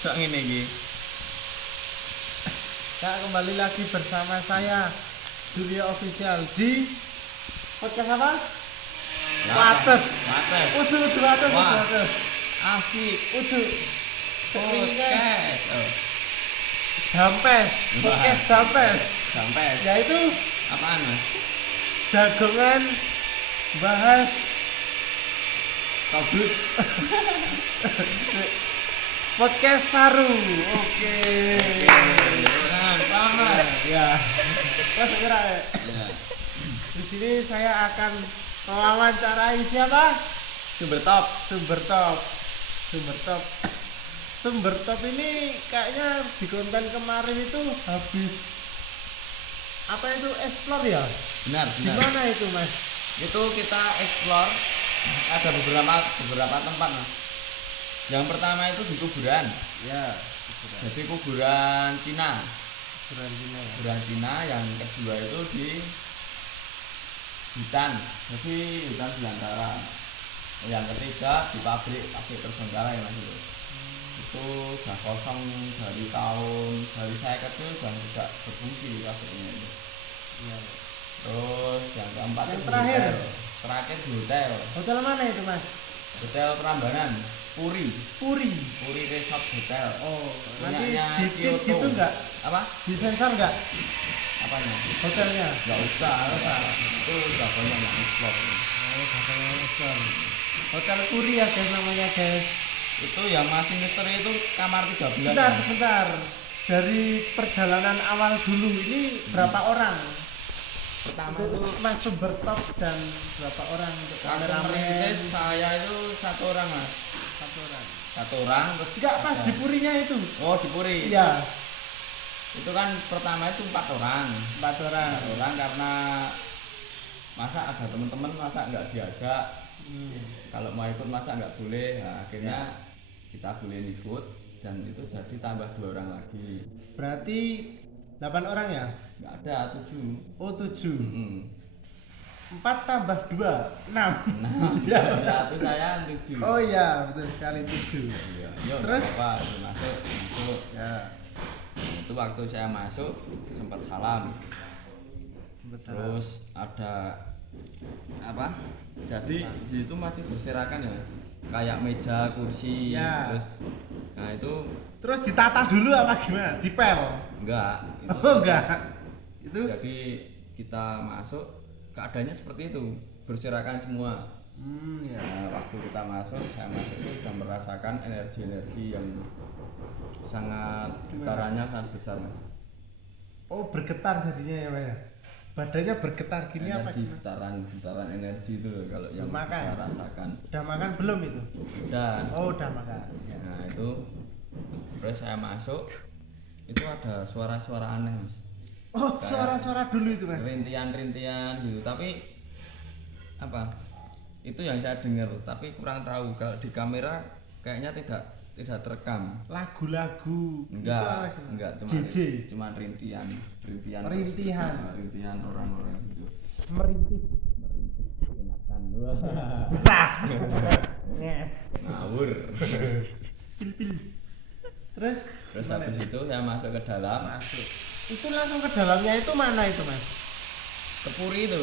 Kok ngene iki? Kak, kembali lagi bersama saya Surya Official di podcast apa? Wates. Wates. Udu Wates, Wah. Wates. Asik. Udu. Podcast. Oh. Dampes, podcast Dampes. Sampai. Yaitu Apaan, Mas? jagongan bahas Kabut. podcast Saru. Oke. Selamat. Ya. Mas kira ya. Ya. Di sini saya akan mewawancarai siapa? Sumber top. Sumber top ini kayaknya di konten kemarin itu habis apa itu explore ya? Benar, Di benar. mana itu, Mas? Itu kita explore ada beberapa tempat, Mas. Yang pertama itu di kuburan. Ya, Jadi kuburan Cina. kuburan Cina ya. Kuburan Cina, yang kedua itu di hutan. Jadi hutan belantara. Yang ketiga di pabrik terbengkalai ya, Mas itu. Itu sudah kosong dari saya kecil dan tidak berfungsi pabriknya itu. Iya. Terus yang keempat Yang itu di terakhir? hotel. Terakhir di hotel. Hotel mana itu, Mas? Hotel Prambanan, Puri Resort Hotel. Oh, nanti Punyanya di Kyoto. gitu enggak? Apa? Disensor enggak Apanya? hotelnya? Enggak usah. Itu udah banyak yang explore. Oh, hotelnya explore. Hotel Puri ya guys namanya, guys. Itu yang masih misteri itu kamar 13. Sebentar. Dari perjalanan awal dulu ini berapa orang? Pertama Itu itu Mas Sumber Top dan berapa orang untuk waktu kameramen? merintis saya itu satu orang, Mas. Satu orang. Satu orang terus Enggak pas ada- di Purinya itu. Oh, di Puri. Iya, Itu kan pertama itu 4 orang. 4 orang. 4 orang karena masa ada teman-teman masa nggak diajak. Kalau mau ikut masa nggak boleh. Nah, akhirnya kita boleh ikut dan itu jadi tambah 2 orang lagi. Berarti 8 orang ya? Nggak ada 7. Oh, 7. Mm-mm. 4 tambah 2, 6. Nah, satu saya 7. Oh iya, betul sekali 7. Iya, yo, Terus? nggak apa-apa, itu masuk. Ya. Itu waktu saya masuk sempat salam. Terus ada apa? Jadi di itu masih berserakan ya, kayak meja, kursi, Ya. terus, nah itu Terus ditata dulu apa gimana? Dipel? enggak. Itu Oh enggak. Itu jadi kita masuk keadaannya seperti itu, berserakan semua. ya. Nah, waktu kita masuk, saya masuk itu sudah merasakan energi-energi yang sangat getarannya sangat besar, Mas. Oh, bergetar jadinya ya, Pak ya. Badannya bergetar gini apa Energi gimana? getaran energi itu loh, kalau yang Makan. saya rasakan. Udah makan belum itu? Dan Oh, udah makan. Ya. nah itu terus saya masuk itu ada suara-suara aneh, Mas. Oh, suara-suara dulu itu, Mas. Rintian-rintian gitu, tapi apa? Itu yang saya dengar, tapi kurang tahu kalau di kamera kayaknya tidak terekam. Lagu-lagu. Enggak, Itu apa gimana? enggak JJ. cuma rintian. Rintihan. Nah, rintian orang-orang gitu. Merintih. Enakan. Wah. Sah. Yes. Ngawur. Pil-pil. Terus Terus gimana? habis itu saya masuk ke dalam, Masuk. Itu langsung ke dalamnya itu mana itu, Mas? ke Puri itu.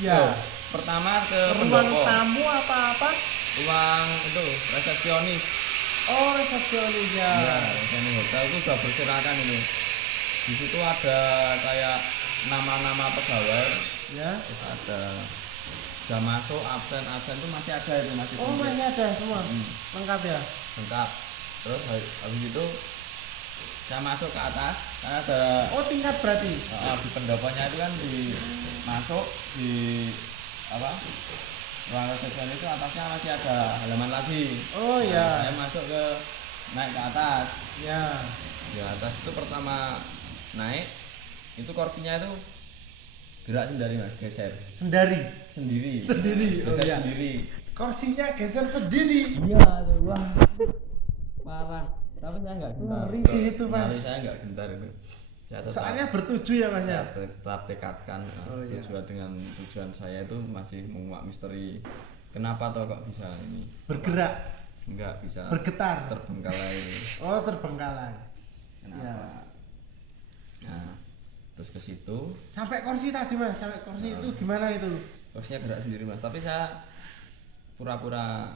Ya. Oh, pertama ke Ruang pendopo. tamu apa-apa? Ruang itu resepsionis. Oh, resepsionis ya. Ya, resepsionis hotel itu sudah berserakan ini. Di situ ada kayak nama-nama pegawai, Ya. terus ada sudah masuk absen itu masih ada itu masih Oh, tulis. masih ada semua. Hmm. Lengkap ya. Lengkap. Terus habis itu saya masuk ke atas karena ada Oh, tingkat berarti. di pendoponya itu kan di masuk di apa ruang resepsi itu atasnya masih ada halaman lagi. Oh Nah, ya. saya masuk ke naik ke atas. Ya. Di atas itu pertama naik itu kursinya itu gerak sendiri, Mas, geser Sendiri. sendiri. Sendiri. Oh Geser ya. sendiri. Kursinya geser sendiri. Iya, wah. Parah. Tapi saya enggak gentar. Ngeri sih itu, Mas. Ngeri, saya enggak gentar itu. Saya tetap, Soalnya bertuju ya, Mas ya. saya tetap tekadkan Oh, iya. tujuan saya itu masih menguak misteri. Kenapa toh kok bisa ini? Bergerak. enggak bisa Bergetar. terbengkalai. Oh, terbengkalai. Kenapa? Ya. Nah, terus ke situ Sampai kursi tadi Mas, sampai kursi itu gimana itu? kursinya gerak sendiri Mas, tapi saya pura-pura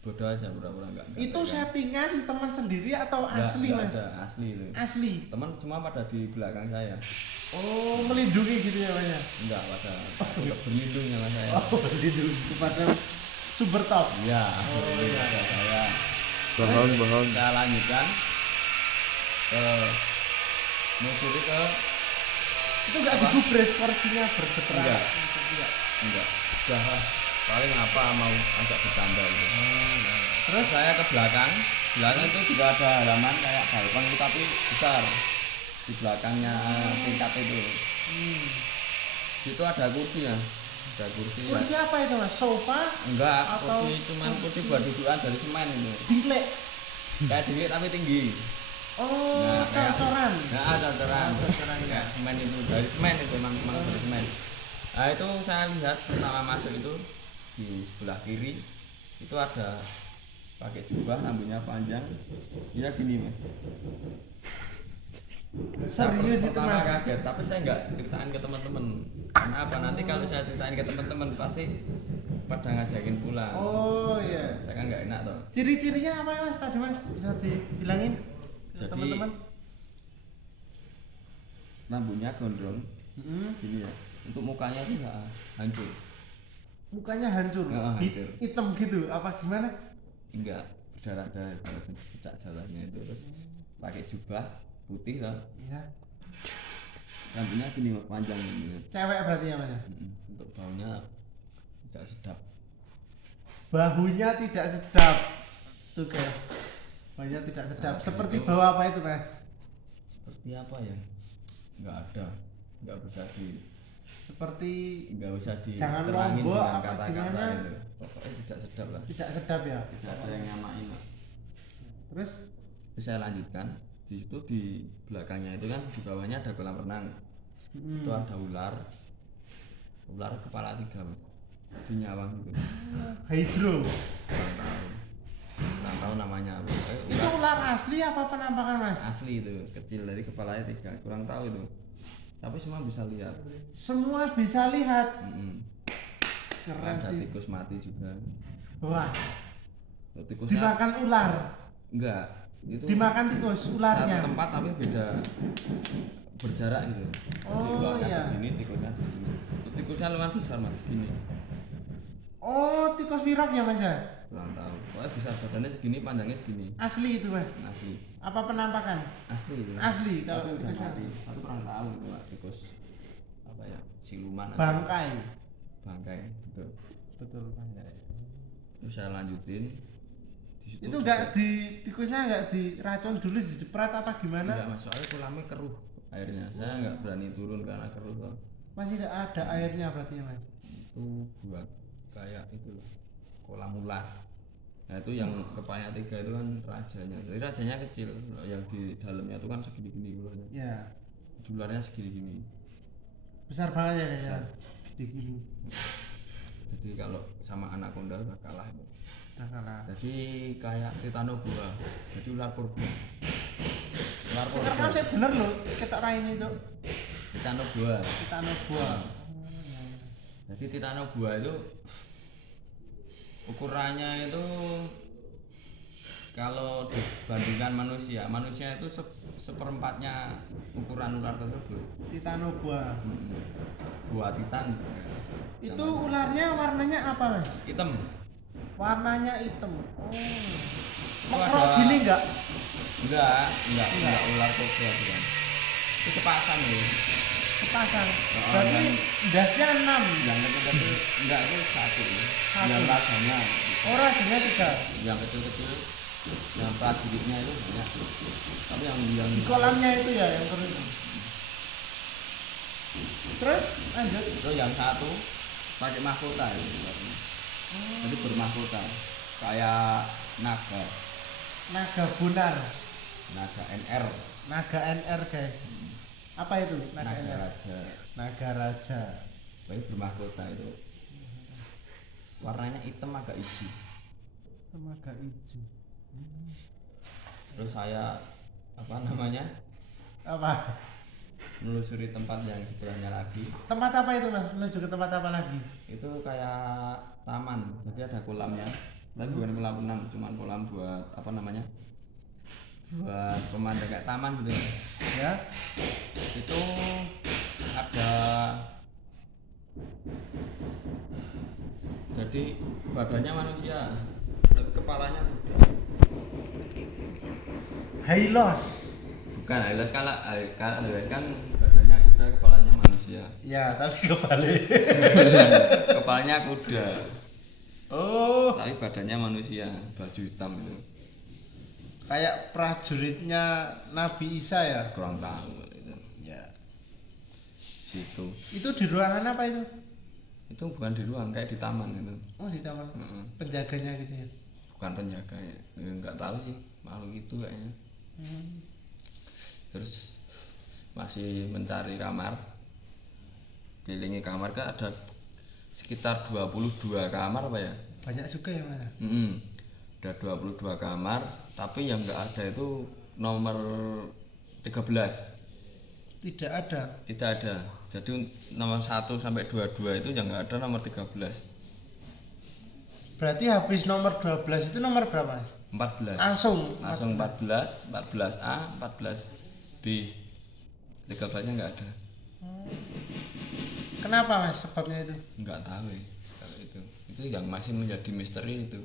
bodoh aja, pura-pura enggak Itu pegang. settingan teman sendiri atau Enggak, asli enggak Mas? ada, asli itu. Asli. Teman semua pada di belakang saya. Oh, melindungi gitu ya Mas ya? Enggak, pada tetap berlindung sama saya. Oh, melindungi kepada sumber top. Iya, Oh, itu iya. pada saya. bohong. Saya lanjutkan ke menuju ke Itu enggak Apa? digubres kursinya bergetar. Enggak. enggak. Udah lah, paling apa mau agak bercanda gitu. Terus saya ke belakang itu juga ada halaman kayak balkon itu tapi besar di belakangnya tingkat itu. Hmm. Situ ada kursi ya, ada kursi. Kursi apa itu Mas? Sofa? Enggak, Atau kursi cuman kursi buat dudukan dari semen itu. Dinglek. Kayak dingin tapi tinggi. Oh, kayak- cor-coran. Nah, ada coran. Oh, coran, ya. Kayak semen itu dari semen itu memang dari semen. Nah itu saya lihat pertama masuk itu di sebelah kiri itu ada pakai jubah rambutnya panjang, dia gini Mas. Serius itu Pertama Mas? kaget, tapi saya nggak ceritain ke teman-teman. Kenapa? Nanti kalau saya ceritain ke teman-teman pasti pada ngajakin pulang. Oh iya. Saya kan nggak enak toh. Ciri-cirinya apa ya Mas tadi Mas? Bisa dibilangin ke Jadi- teman-teman? Rambutnya gondrong, Mm-mm. gini ya. Untuk mukanya itu nggak hancur. Mukanya hancur, Hancur. hitam gitu, apa gimana? Enggak, berdarah-darah pecah jalannya itu terus pakai jubah putih lah, Ya. rambutnya gini Mas, panjang ini. Cewek berarti ya Mas? Untuk baunya tidak sedap. Bahunya tidak sedap. Tuh guys. Bahunya tidak sedap. Nah, Seperti itu- bau apa itu Mas? Seperti apa ya? Enggak ada, enggak bisa Seperti enggak usah Jangan diterangin lombok dengan apa kata-kata gimana? itu. Pokoknya tidak sedap lah. tidak sedap ya. Tidak ada yang nyamain lah. Terus Terus saya lanjutkan di situ di belakangnya itu kan di bawahnya ada kolam renang. mm, Itu ada ular kepala 3 Mas. Di nyawang itu. hydro. Kurang tahu namanya apa. Itu ular asli apa penampakan Mas? Asli itu kecil dari kepalanya 3, kurang tahu itu. Tapi semua bisa lihat. Semua bisa lihat. Keren Ada sih. tikus mati juga. Wah, Tikusnya dimakan ular. enggak, itu Dimakan tikus satu ularnya. tempat tapi beda berjarak gitu. Jadi Oh, ularnya iya. di sini, tikusnya di sini. Itu tikusnya lumayan besar Mas, gini. Oh, tikus virok ya Mas ya? Kurang tahu. Pokoknya besar badannya segini, panjangnya segini. Asli itu Mas. Asli. Apa penampakan? Asli itu. Asli, Tapi kalau udah tikus mati. mati. Tapi kurang tahu itu Pak, tikus apa ya? Siluman atau Bangkai. bangkai betul. Betul bangkai. Terus saya lanjutin di situ Itu juga- enggak di tikusnya enggak diracun dulu dijepret apa gimana? enggak Mas, soalnya kolamnya keruh airnya. Saya nggak berani turun karena keruh loh. Masih ada airnya berarti ya Mas. Itu buat kayak itu loh, kolam ular. Nah itu yang kepalanya 3 itu kan rajanya. Jadi rajanya kecil, yang di dalamnya itu kan segini-gini ularnya. Ya, Ularnya segini-gini. besar banget ya Mas ya. Besar. Gede gini. Jadi kalau sama anaconda udah kalah itu. Udah kalah. Jadi kayak titanoboa. Jadi ular purba. Ular Sekarang purba. saya bener loh, kita rain itu Titanoboa. kita buah. Jadi titanoboa itu ukurannya itu kalau dibandingkan manusia itu seperempatnya ukuran ular tersebut. Titanoboa. Buah titan. Itu ularnya warnanya apa Mas? Hitam. Warnanya hitam. Oh. Itu Mekrok ada- gini enggak? Enggak ular kobra bukan. Itu sepasang loh. Sepasang. Oh, Berarti yang- dasnya 6. Yang kecil-kecil enggak itu satu. Satu. Yang rajanya, Oh, rajanya 3. yang kecil-kecil, yang prajuritnya itu banyak. Tapi yang Di kolamnya itu ya yang terus. Terus lanjut. itu yang satu pakai mahkota ya. Jadi bermahkota kayak naga, Naga Bonar. naga NR, Naga NR guys. Apa itu? Naga naga NR. raja. Naga Raja. Tapi bermahkota itu. Warnanya hitam agak hijau. Naga hijau. Terus saya apa namanya Apa? menelusuri tempat yang sebelahnya lagi. Tempat apa itu mas? Menuju ke tempat apa lagi? Itu kayak taman, jadi ada kolamnya. Tapi bukan kolam renang, cuma kolam buat apa namanya? Buat pemandangan kayak taman gitu. Ya. Itu ada, jadi badannya manusia tapi kepalanya kuda. Hailos. Bukan Hilas, kan kan badannya kuda kepalanya manusia. Ya, tapi kebalik. Kepalanya kuda Oh, tapi badannya manusia, baju hitam itu. kayak prajuritnya Nabi Isa ya? Kurang tahu itu. Ya. Situ Itu di ruangan apa itu? itu bukan di ruang, kayak di taman itu. Oh, di taman. Heeh. Penjaganya gitu ya. Bukan penjaga ya, nggak tahu sih makhluk itu kayaknya. Terus masih mencari kamar, kelilingi kamar kan ada sekitar 22 kamar apa ya. Banyak juga ya mas. Ada 22 kamar, tapi yang nggak ada itu nomor 13. Tidak ada. Tidak ada. Jadi nomor 1 sampai 22 itu yang nggak ada nomor 13. Berarti habis nomor 12 itu nomor berapa mas? 14. Langsung 14, 14A, 14B. 13-nya nggak ada. Kenapa mas sebabnya itu? Nggak tahu ya kalau itu yang masih menjadi misteri itu.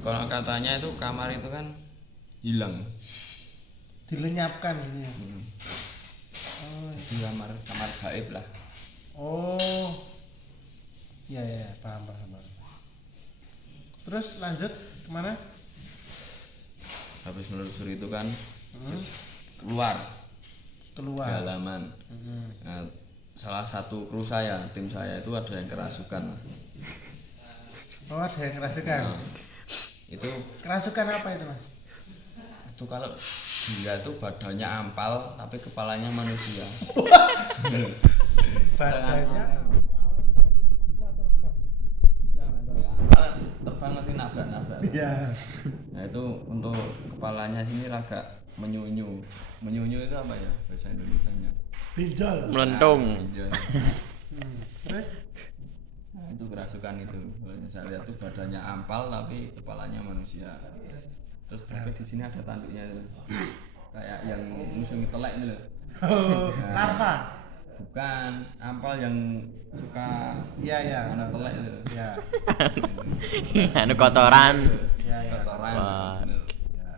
Kalau katanya itu kamar itu kan hilang. Dilenyapkan gitu ya. Oh, Jadi kamar gaib lah. oh. Ya ya paham. Terus lanjut kemana? Habis menelusuri itu kan keluar ke halaman. Nah, salah satu kru saya, tim saya itu ada yang kerasukan. Oh ada yang kerasukan. Nah, itu Kerasukan apa itu mas? itu kalau dia itu badannya ampal tapi kepalanya manusia. Badannya Terbang nanti nabrak. iya. Nah itu untuk kepalanya sini agak menyunyu. Menyunyu itu apa ya bahasa Indonesianya? Pinjol. Melentung. Iya. Terus Nah itu kerasukan itu. Kalau saya lihat tuh badannya ampal tapi kepalanya manusia. Terus berarti di sini ada tanduknya itu. Kayak yang musuh telek itu loh. oh, larva. Bukan, ampal yang suka Iya. anak telek itu. Ya. Anu kotoran. Ya. Kotoran. Wah. Bener. Ya.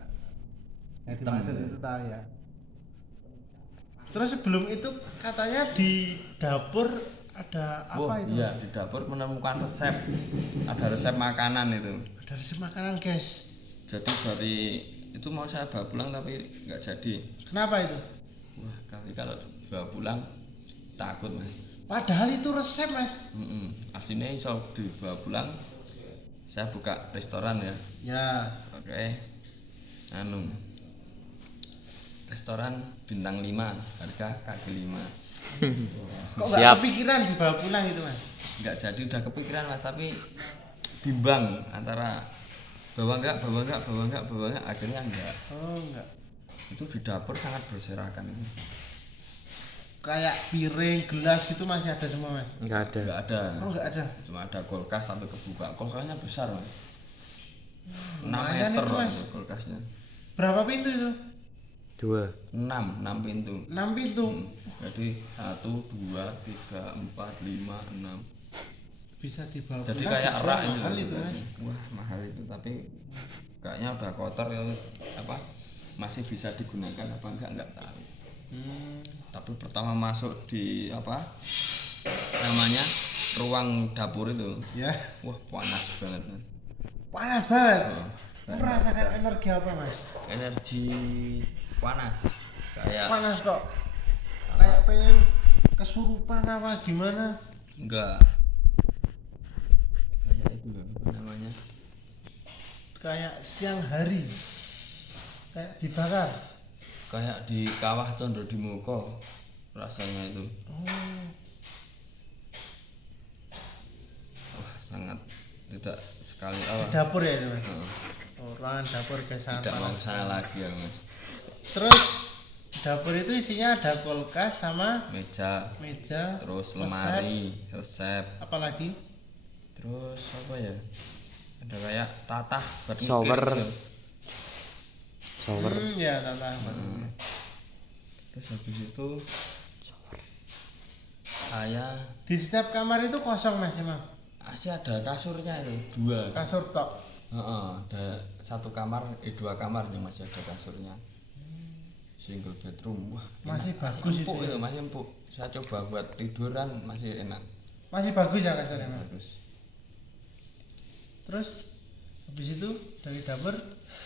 Yang dimaksud itu tahu ya. Terus sebelum itu katanya di dapur ada apa itu? Iya, di dapur menemukan resep. Ada resep makanan itu. Ada resep makanan guys. Jadi dari itu mau saya bawa pulang tapi nggak jadi. Kenapa itu? Wah, kalau bawa pulang takut mas. Padahal itu resep mas. Aslinya iso dibawa pulang. Saya buka restoran ya. Ya. Oke. Restoran bintang 5, harga kaki 5. Kok nggak Siap. kepikiran dibawa pulang itu mas? Nggak jadi, udah kepikiran mas, tapi bimbang antara bawa enggak, akhirnya enggak. Oh enggak. Itu di dapur sangat berserakan ini. Kayak piring, gelas gitu masih ada semua mas? Enggak ada. Enggak ada. Oh enggak ada. Cuma ada kulkas tapi kebuka. Kulkasnya besar mas. 6 lumayan meter itu, Mas. loh kulkasnya. Berapa pintu itu? 2. 6 pintu. 6 pintu. Jadi 1, 2, 3, 4, 5, 6. Bisa dibawa Jadi pulang, kayak dijual rak mahal itu. itu mas. Wah mahal itu, tapi kayaknya udah kotor ya, apa masih bisa digunakan apa enggak tahu. Tapi pertama masuk di apa namanya ruang dapur itu, Ya. wah panas banget mas. Panas banget. Oh, Merasakan energi apa mas? energi panas kayak Panas kok. Kayak pengen kesurupan apa gimana? enggak kayak itu apa namanya, Kayak siang hari. Kayak dibakar. kayak di kawah Condro di Muko rasanya itu. Oh. Wah sangat tidak sekali Di dapur ya itu mas. Heeh. ruangan dapur guys, sangat Tidak mau panas. sana lagi ya Mas. Terus dapur itu isinya ada kulkas sama Meja, meja, terus resep, lemari, resep, apalagi terus apa ya? Ada kayak tatah buat Shower. ngukir gitu. Shower. ya tata. Terus habis itu saya Di setiap kamar itu kosong Mas emang, masih ada kasurnya itu 2. kasur tok. Ada 1 kamar, 2 kamar yang masih ada kasurnya. Single bedroom. Wah, Masih enak. bagus itu empuk ya? itu, masih empuk. Saya coba buat tiduran masih enak. Masih bagus ya kasurnya Mas. Bagus. Terus habis itu dari dapur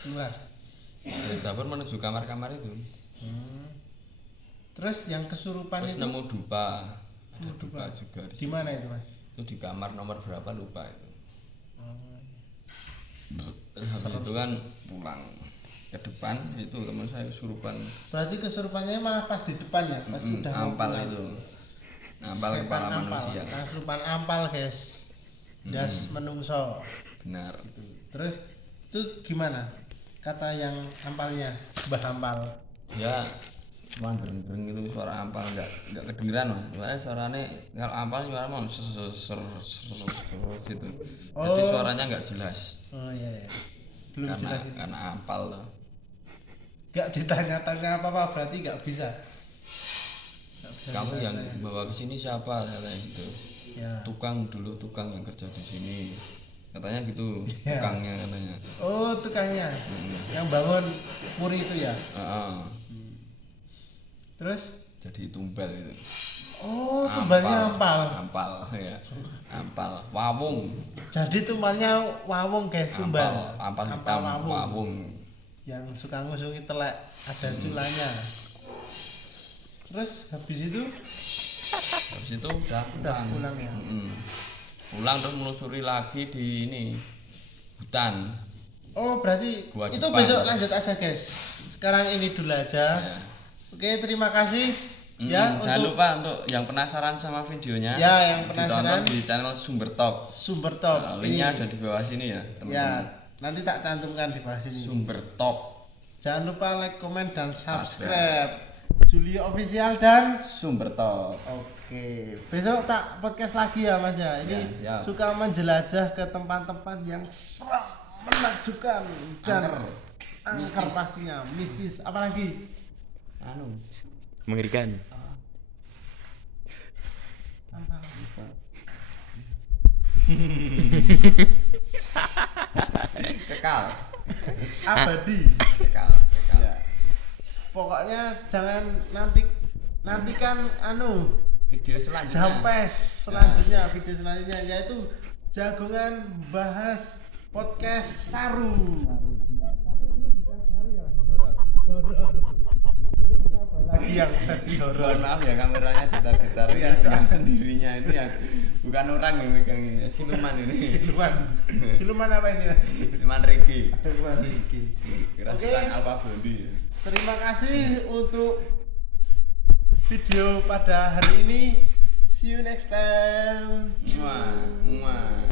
keluar. Dari dapur menuju kamar-kamar itu. Terus yang kesurupan Terus itu nemu dupa. Ada Nemu dupa dupa. juga di di situ. mana itu Mas? Itu di kamar nomor berapa lupa itu. Oh, Terus habis itu kan pulang ke depan itu teman saya kesurupan. berarti kesurupannya malah pas di depan ya, pas sudah mau Ampal pulang. itu. Ampal Setan kepala ampal. manusia. Kesurupan ampal guys. Das menungso. Benar itu. Terus itu gimana? Kata yang ampalnya, Mbah Ampal. Ya cuma gereng-gereng itu suara ampal enggak kedengeran Mas. Soalnya suaranya kalau ampal suara mau gitu. Jadi Oh. suaranya enggak jelas. Oh iya ya. Belum jelas itu. Karena ampal loh. Gak ditanya-tanya apa-apa berarti gak bisa. Gak bisa Kamu yang ditanya. bawa ke sini siapa katanya gitu. Ya. Tukang dulu tukang yang kerja di sini. Katanya gitu, Ya. tukangnya katanya. Oh, tukangnya. Mm. Yang bangun puri itu ya. Heeh. Terus Jadi tumbal itu. oh, tumbalnya ampal. Ampal ya. Ampal wawung. Jadi tumbalnya wawung guys, tumbal. Ampal hitam wawung. wawung. Yang suka ngusungi telek, ada culanya. Terus habis itu Habis itu udah pulang ya. Pulang terus melusuri lagi di ini hutan. Oh, berarti Gua itu Jepang. besok lanjut aja guys. Sekarang ini dulu aja. Ya. Oke, terima kasih ya Jangan untuk lupa untuk yang penasaran sama videonya. Ya, yang penasaran. ditonton di channel Sumber Top. sumber top. Nah, linknya Ini. ada di bawah sini ya, Ya, teman-teman. nanti tak cantumkan di bawah sini. Sumber Top. Jangan lupa like, comment, dan subscribe. Julio Official dan Sumber Top. oke. Besok tak podcast lagi ya Mas ya. Ini Ya, siap. suka menjelajah ke tempat-tempat yang seram, menakjubkan dan angker Mistis. pastinya, mistis. Apalagi Anu. Mengerikan. Kekal. abadi. Kekal. Kekal. Ya. Pokoknya jangan nantikan Video selanjutnya. Jampes selanjutnya, video selanjutnya yaitu Jagongan bahas podcast Saru. Lagi yang versi Mohon horor. maaf ya kameranya gitar-gitar Iya, dengan sendirinya itu yang bukan orang yang megang ini, siluman ini. Siluman. Siluman apa ini? Mas? Siluman Ricky. Siluman Ricky. Kerasukan Oke. Alpha Bondi. Terima kasih untuk video pada hari ini. See you next time. Muah, muah.